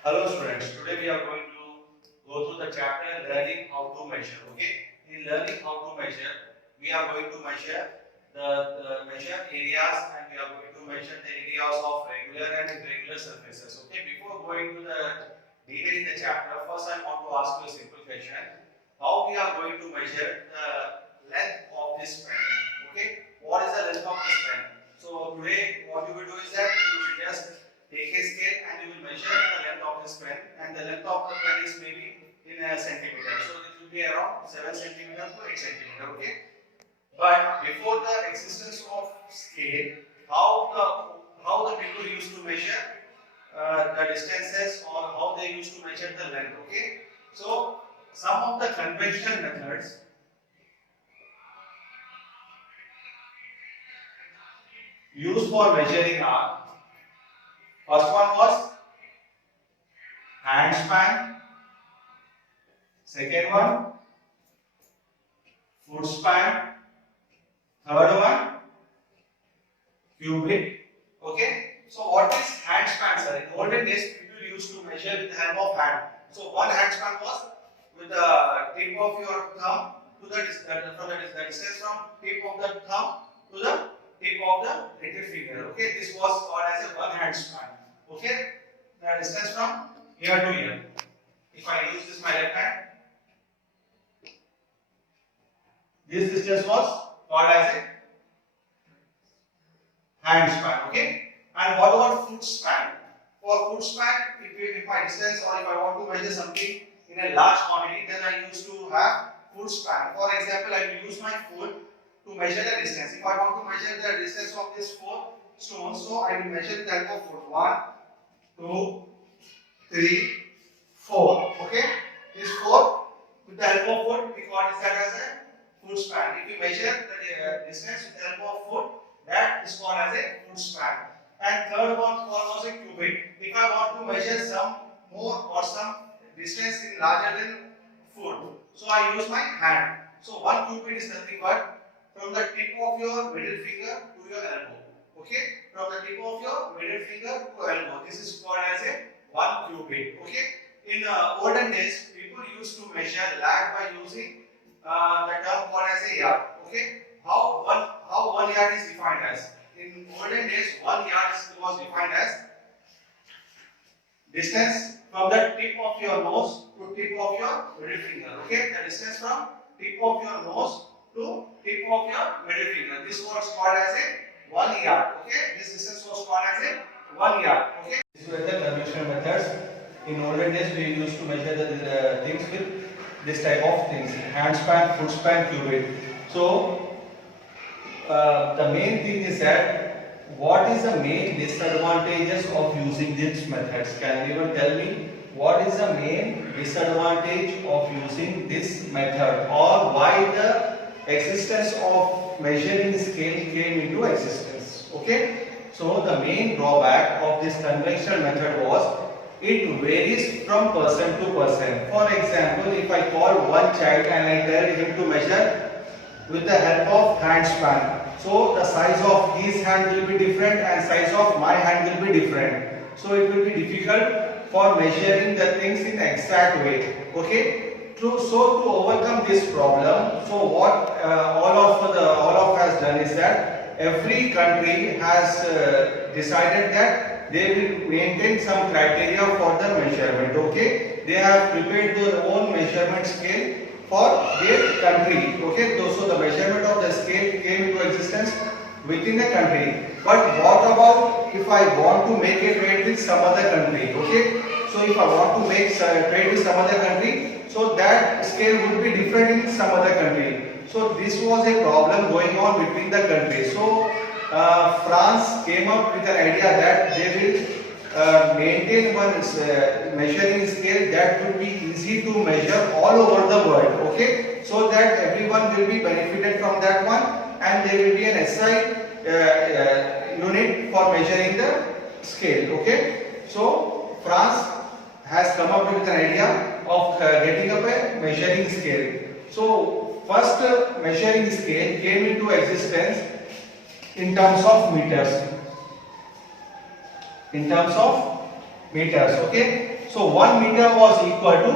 Hello students, today we are going to go through the chapter learning how to measure. Okay, in learning how to measure, we are going to measure the measure areas and we are going to measure the areas of regular and irregular surfaces. Okay, before going to the detail in the chapter, first I want to ask you a simple question: how we are going to measure the length of this pen? Okay, what is the length of this pen? So today, what you will do is that you will just take a scale and you will measure the length of this pen, and the length of the pen is maybe in a centimeter. So it will be around 7 centimeter to 8 centimeter. Okay. But before the existence of scale, how the people used to measure the distances or how they used to measure the length. Okay. So some of the conventional methods used for measuring are: first one was hand span, second one foot span, third one cubit. Okay. So what is hand span, sir? In olden days, people used to measure with the help of hand. So one hand span was with the tip of your thumb to the distance from tip of the thumb to the tip of the little finger. Okay. This was called as a one hand span. Okay. The distance from ear to ear. If I use this my left hand, this distance was called as a hand span. Okay. And what about foot span? For foot span, if my distance or if I want to measure something in a large quantity, then I used to have foot span. For example, I will use my foot to measure the distance. If I want to measure the distance of these 4 stones, so I will measure the help of foot. 1, 2, 3, 4. Okay. This 4 with the help of foot, we call that as a foot span. If you measure the distance with the help of foot, that is called as a foot span. And third one was a cubit. If I want to measure some more or some distance in larger than foot, so I use my hand. So 1 cubit is nothing but from the tip of your middle finger to your elbow. Okay, from the tip of your middle finger to elbow. This is called as a 1 cubit. Okay. In olden days, people used to measure land by using the term called as a yard. Okay. How one yard is defined as? In olden days, 1 yard was defined as distance from the tip of your nose to tip of your middle finger. Okay, the distance from tip of your nose to tip of your middle finger. This was called as a 1 yard. Okay, this distance was called as a 1 yard. Okay, these were the conventional methods. In olden days, we used to measure the things with this type of things: hand span, foot span, cubit. So the main thing is that what is the main disadvantages of using these methods? Can anyone tell me what is the main disadvantage of using this method, or why the existence of measuring scale came into existence? Okay, so the main drawback of this conventional method was it varies from person to person. For example, if I call one child and I tell him to measure with the help of hand span, so the size of his hand will be different and size of my hand will be different. So it will be difficult for measuring the things in exact way. Okay. So to overcome this problem, so what all of has done is that every country has decided that they will maintain some criteria for the measurement. Okay. They have prepared their own measurement scale for their country. Okay, so the measurement of the scale came into existence within the country. But what about if I want to make a trade with some other country? Okay, so if I want to make trade with some other country, so that scale would be different in some other country. So this was a problem going on between the countries. So France came up with an idea that they will maintain one measuring scale that would be easy to measure all over the world. Okay, so that everyone will be benefited from that one, and there will be an SI unit for measuring the scale. Okay, so France has come up with an idea of getting up a measuring scale. So first measuring scale came into existence in terms of meters. Okay, So 1 meter was equal to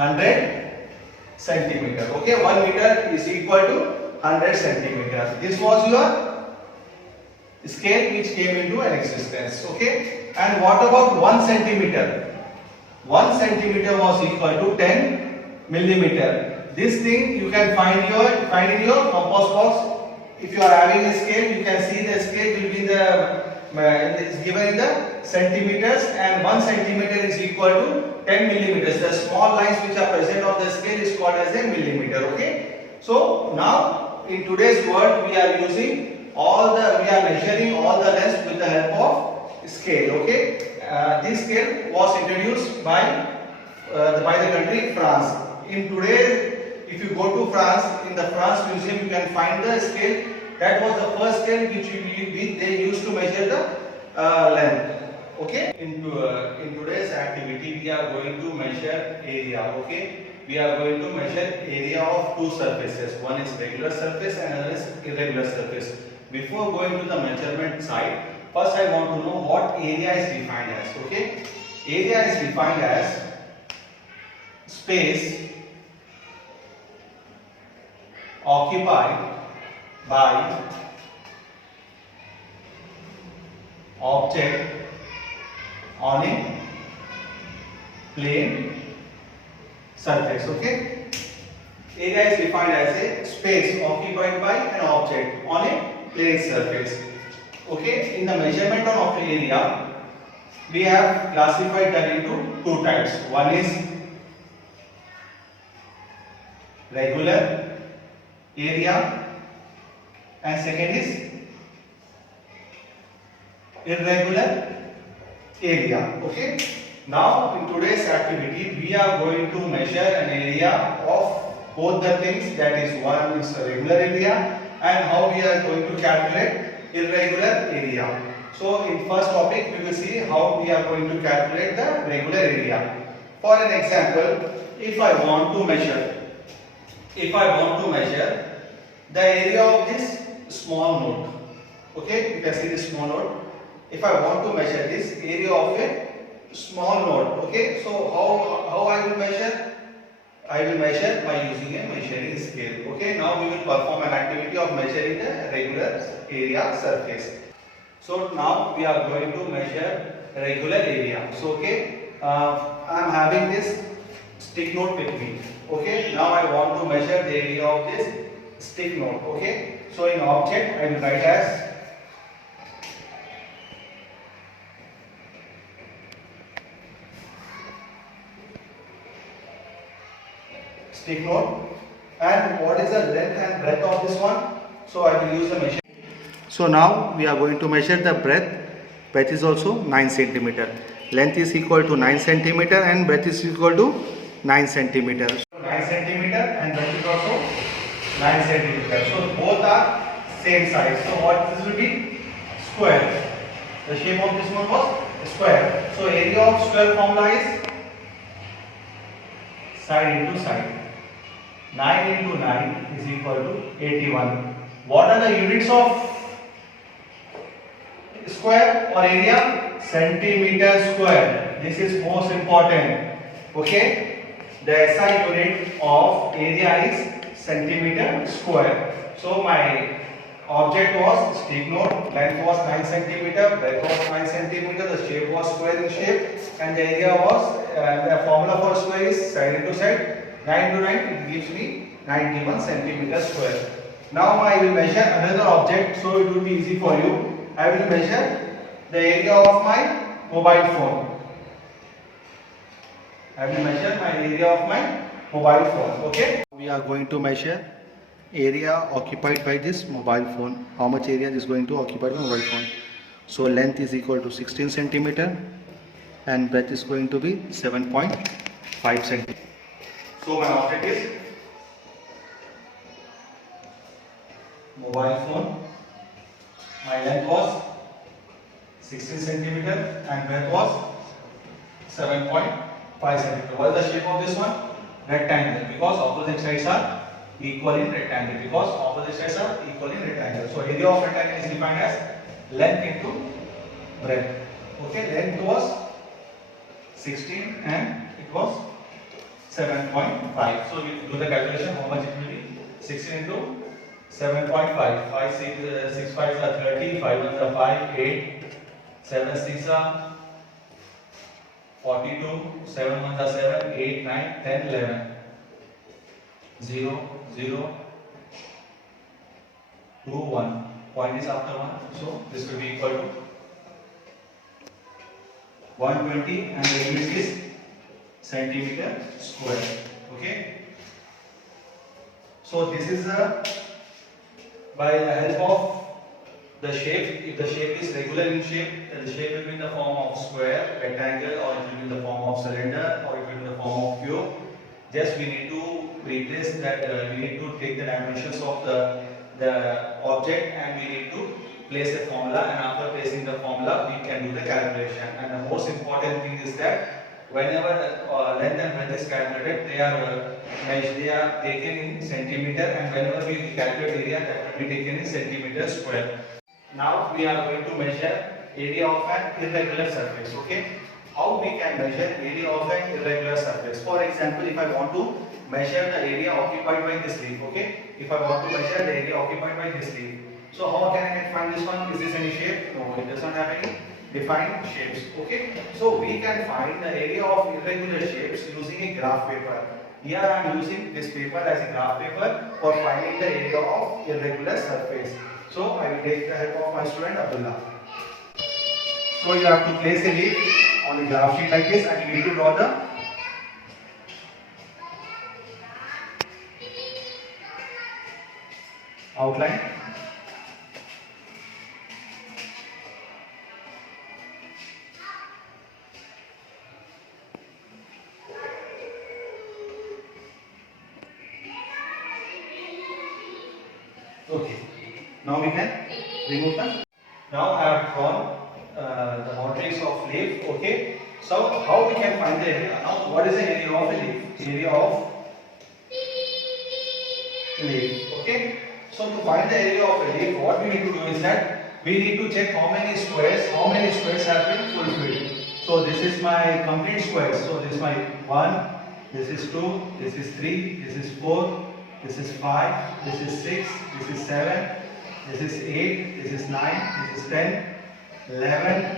100 centimeter. Okay, 1 meter is equal to 100 centimeter. This was your scale which came into an existence. Okay, and what about 1 centimeter? 1 centimeter was equal to 10 millimeter. This thing you can find in your compass box. If you are having a scale, you can see the scale will be is given in the centimeters, and 1 centimeter is equal to 10 millimeters. The small lines which are present on the scale is called as a millimeter. Okay. So now in today's world we are measuring all the lengths with the help of scale. Okay. This scale was introduced by the country France. In today, if you go to France, in the France museum, you can find the scale. That was the first scale which they used to measure the length. Okay. In today's activity, we are going to measure area. Okay. We are going to measure area of two surfaces. One is regular surface and another is irregular surface. Before going to the measurement side, first I want to know what area is defined as. Okay. Area is defined as space occupied by object on a plane surface. Okay. Area is defined as a space occupied by an object on a plane surface. Okay. In the measurement of area, we have classified that into two types. One is regular area and second is irregular area. Okay. Now in today's activity we are going to measure an area of both the things, that is, one is a regular area and how we are going to calculate irregular area. So in first topic we will see how we are going to calculate the regular area. For an example, if I want to measure the area of this small node. Okay, you can see this small node. If I want to measure this area of a small node, okay, so how I will measure? I will measure by using a measuring scale. Okay, now we will perform an activity of measuring the regular area surface. So now we are going to measure regular area. So okay, I am having this stick node with me. Okay, now I want to measure the area of this stick node. Okay, so in object I will write as stick node, and what is the length and breadth of this one? So I will use a measure. So now we are going to measure the breadth. Breadth is also 9 centimeter. Length is equal to 9 centimeter and breadth is equal to 9 centimeter. 9 centimeter and breadth is also 9 centimeter. So both are same size. So what this will be? Square. The shape of this one was square. So area of square formula is side into side. 9 into 9 is equal to 81. What are the units of square or area? Centimeter square. This is most important. Okay. The SI unit of area is centimeter square. So my object was stick node. Length was 9 centimeter. Breadth was 9 centimeter. The shape was square in shape. And the area was, the formula for square is side into side. 9 to 9, it gives me 91 centimeter square. Now I will measure another object, so it will be easy for you. I will measure the area of my mobile phone. I will measure my area of my mobile phone. Okay. We are going to measure area occupied by this mobile phone. How much area is going to occupy the mobile phone? So length is equal to 16 centimeter and breadth is going to be 7.5 centimeter. So my object is mobile phone. My length was 16 centimeter and breadth was 7.5 centimeter. What is the shape of this one? Rectangle, because opposite sides are equal in rectangle. So area of rectangle is defined as length into breadth. Okay, length was 16 and it was 7.5. So we do the calculation how much it will be. 16 into 7.5. 5 6 5 are 30, 5 1 are 5, 8, 7 6 are 42, 7 1 are 7, 8, 9, 10, 11. 0, 0, 2, 1. Point is after 1. So this will be equal to 120 and the unit is centimeter square. Okay. So this is by the help of the shape. If the shape is regular in shape, then the shape will be in the form of square, rectangle, or it will be in the form of cylinder, or it will be in the form of cube. Just we need to replace that. We need to take the dimensions of the object and we need to place a formula, and after placing the formula we can do the calculation. And the most important thing is that whenever the length and breadth is calculated, they are taken in centimeter, and whenever we calculate area, that will be taken in centimeter square. Now we are going to measure area of an irregular surface. Okay, how we can measure area of an irregular surface? For example, if I want to measure the area occupied by this leaf, okay, if I want to measure the area occupied by this leaf, so how can I find this one? Is this any shape? No, it does not have any defined shapes. Okay, so we can find the area of irregular shapes using a graph paper. Here I am using this paper as a graph paper for finding the area of irregular surface. So I will take the help of my student Abdullah. So you have to place a leaf on a graph sheet like this, and you need to draw the outline. Okay, now we can remove them. Now I have drawn the boundaries of leaf. Okay, so how we can find the area? Now what is the area of a leaf? Area of leaf. Okay, so to find the area of a leaf, what we need to do is that we need to check how many squares have been fulfilled. So this is my complete squares. So this is my 1, this is 2, this is 3, this is 4, this is 5, this is 6, this is 7, this is 8, this is 9, this is 10, 11,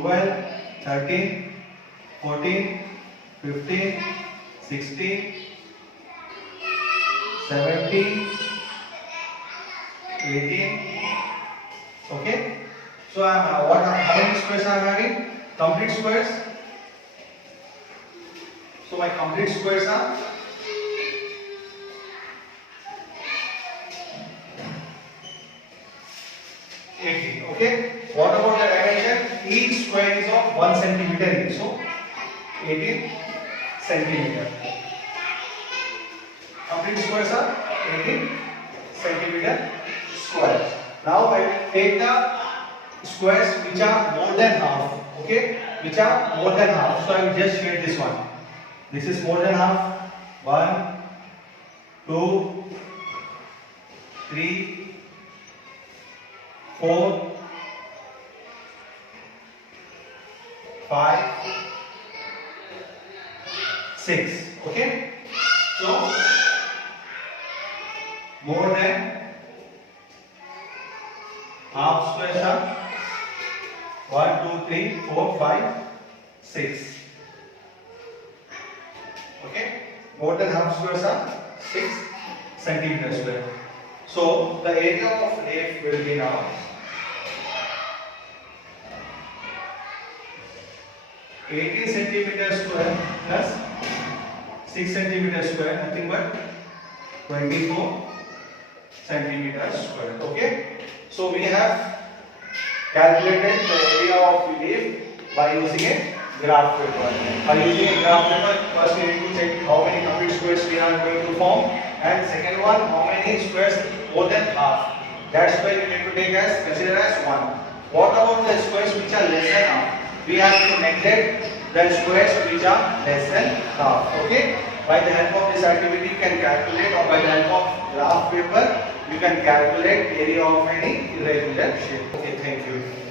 12, 13, 14, 15, 16, 17, 18. Okay. So how many squares I am having? Complete squares. So my complete squares are 18. Okay. What about the dimension? Each square is of 1 centimeter each. So 18 centimeter. Complete squares are 18 centimeter square. Now I will take the squares which are more than half. Okay, which are more than half. So I will just shade this one. This is more than half. 1, 2, 3, 4, 5, 6. Okay, so more than half squares are 1, 2, 3, 4, 5, 6. Okay, more than half squares are 6 centimeter square. So the area of leaf will be now 18 centimeter square plus 6 centimeter square, nothing but 24 centimeter square. Okay, so we have calculated the area of leaf by using a graph paper. By using a graph paper, first we need to check how many complete squares we are going to form, and second one, how many squares more than half. That's why we need to take as consider as 1. What about the squares which are less than half? We have to neglect the squares which are less than half. Okay. By the help of this activity, you can calculate, or by the help of graph paper, you can calculate area of any irregular shape. Okay, thank you.